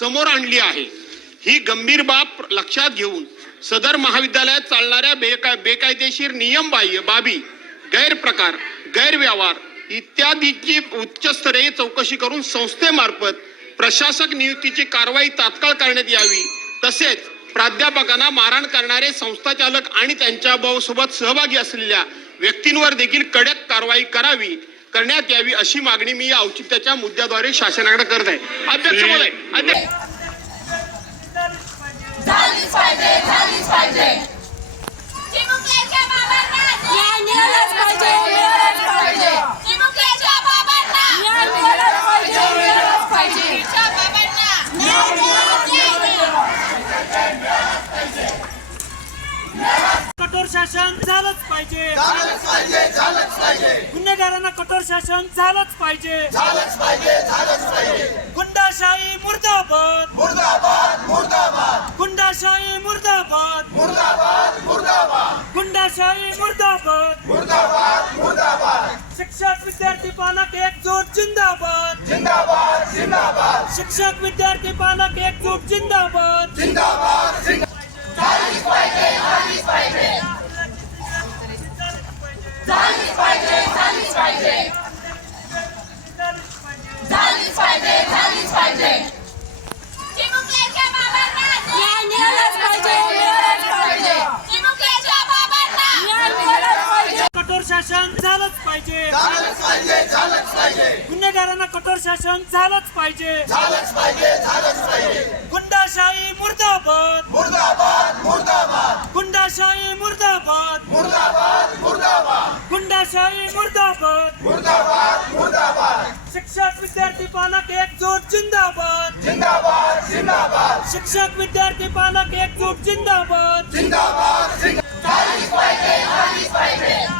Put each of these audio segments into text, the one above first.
समोर आणली आहे ही गंभीर बाब लक्षात घेऊन सदर महाविद्यालयात चालणाऱ्या बेकाय बेकायदेशीर नियमबाह्य बाबी गैरप्रकार गैरव्यवहार इत्यादीची उच्चस्तरीय चौकशी करून संस्थेमार्फत प्रशासक नियुक्तीची कारवाई तात्काळ करण्यात यावी तसेच प्राध्यापकांना मारहाण करणारे संस्थाचालक आणि त्यांच्या भाऊसोबत सहभागी असलेल्या व्यक्तींवर देखील कडक कारवाई करावी करण्यात यावी अशी मागणी मी या औचित्याच्या मुद्द्याद्वारे शासनाकडे करत आहे अध्यक्ष शासन झालंच पाहिजे झालंच पाहिजे झालंच पाहिजे गुन्हेगारांना कठोर शासन झालंच पाहिजे झालंच पाहिजे झालंच पाहिजे गुंडाशाही मुर्दाबाद मुर्दाबाद मुर्दाबाद गुंडाशाही मुर्दाबाद मुर्दाबाद मुर्दाबाद गुंडाशाही मुर्दाबाद मुर्दाबाद मुर्दाबाद शिक्षक विद्यार्थी पालक जोर जिंदाबाद जिंदाबाद जिंदाबाद शिक्षक विद्यार्थी पालक एकजूट जिंदाबाद जिंदाबाद जिंदाबाद पाहिजे पाहिजे पाहिजे पाहिजे गुन्हेगारांना कठोर शासन झालंच पाहिजे पाहिजे पाहिजे गुंडाशाही मुर्दाबाद मुर्दाबाद मुर्दाबाद गुंडाशाही मुर्दाबाद मुर्दाबाद मुर्दाबाद गुंडाशाही मुर्दाबाद मुर्दाबाद मुर्दाबाद शिक्षक विद्यार्थी पालक जोर जिंदाबाद जिंदाबाद जिंदाबाद शिक्षक विद्यार्थी पालक जोर जिंदाबाद जिंदाबाद झालीच पाहिजे पाहिजे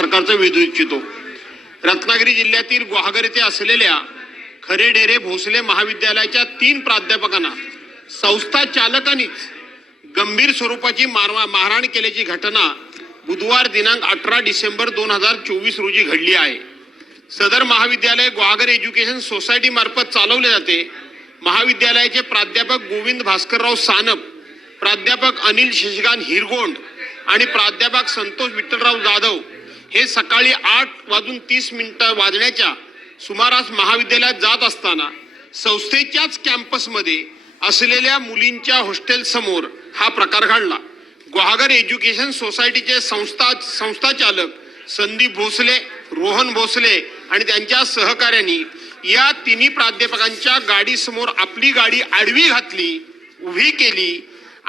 सरकारचं वेधू इच्छितो रत्नागिरी जिल्ह्यातील गुहागर येथे असलेल्या खरेडेरे भोसले महाविद्यालयाच्या तीन प्राध्यापकांना संस्था चालकांनीच गंभीर स्वरूपाची मारवा मारहाण केल्याची घटना बुधवार दिनांक अठरा डिसेंबर दोन हजार चोवीस रोजी घडली आहे सदर महाविद्यालय गुहागर एज्युकेशन सोसायटीमार्फत चालवले जाते महाविद्यालयाचे प्राध्यापक गोविंद भास्करराव सानप प्राध्यापक अनिल शशिकांत हिरगोंड आणि प्राध्यापक संतोष विठ्ठलराव जाधव हे सकाळी आठ वाजून तीस मिनिटं वाजण्याच्या सुमारास महाविद्यालयात जात असताना संस्थेच्याच कॅम्पसमध्ये असलेल्या मुलींच्या हॉस्टेल समोर हा प्रकार घडला ग्वाहागर एज्युकेशन सोसायटीचे संस्था संस्थाचालक संदीप भोसले रोहन भोसले आणि त्यांच्या सहकाऱ्यांनी या तिन्ही प्राध्यापकांच्या गाडीसमोर आपली गाडी आडवी घातली उभी केली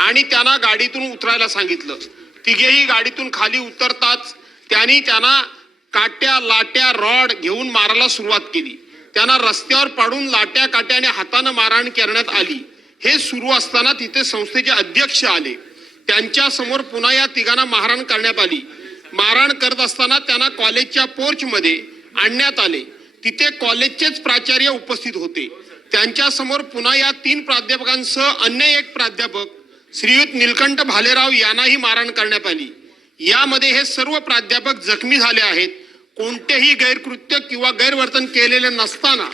आणि त्यांना गाडीतून उतरायला सांगितलं तिघेही गाडीतून खाली उतरताच त्यांनी त्यांना काट्या लाट्या रॉड घेऊन मारायला सुरुवात केली त्यांना रस्त्यावर पाडून लाट्या काट्याने हातानं मारहाण करण्यात आली हे सुरू असताना तिथे संस्थेचे अध्यक्ष आले त्यांच्या समोर पुन्हा या तिघांना मारहाण करण्यात आली मारहाण करत असताना त्यांना कॉलेजच्या पोर्चमध्ये आणण्यात आले तिथे कॉलेजचेच प्राचार्य उपस्थित होते त्यांच्या समोर पुन्हा या तीन प्राध्यापकांसह अन्य एक प्राध्यापक श्रीयुत नीलकंठ भालेराव यांनाही मारहाण करण्यात आली यामध्ये हे सर्व प्राध्यापक जखमी झाले आहेत कोणतेही गैरकृत्य किंवा गैरवर्तन केलेले नसताना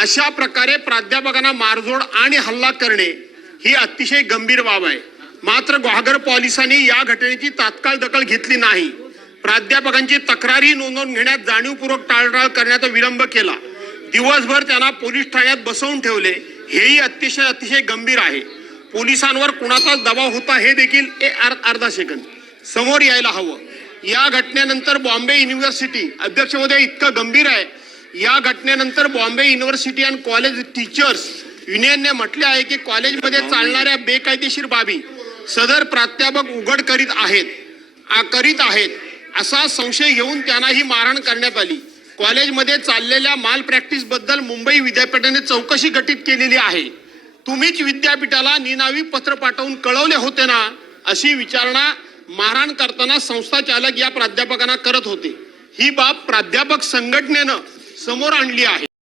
अशा प्रकारे प्राध्यापकांना मारझोड आणि हल्ला करणे ही अतिशय गंभीर बाब आहे मात्र ग्वागर पोलिसांनी या घटनेची तात्काळ दखल घेतली नाही प्राध्यापकांची तक्रारी नोंदवून घेण्यात जाणीवपूर्वक टाळटाळ करण्याचा विलंब केला दिवसभर त्यांना पोलीस ठाण्यात बसवून ठेवले हेही अतिशय अतिशय गंभीर आहे पोलिसांवर कुणाचाच दबाव होता हे देखील ए अर्धा सेकंद समोर यायला हवं या घटनेनंतर बॉम्बे युनिव्हर्सिटी अध्यक्षमध्ये इतकं गंभीर आहे या घटनेनंतर Bombay university and college teachers युनियनने म्हटले आहे की कॉलेजमध्ये चालणाऱ्या बेकायदेशीर बाबी सदर प्राध्यापक उघड करीत आहेत करीत आहेत असा संशय घेऊन त्यांनाही मारहाण करण्यात आली कॉलेजमध्ये चाललेल्या माल प्रॅक्टिस बद्दल मुंबई विद्यापीठाने चौकशी गठीत केलेली आहे तुम्हीच विद्यापीठाला निनावी पत्र पाठवून कळवले होते ना अशी विचारणा मारहाण करताना संस्था चालक या प्राध्यापकांना करत होते ही बाब प्राध्यापक संघटनेनं समोर आणली आहे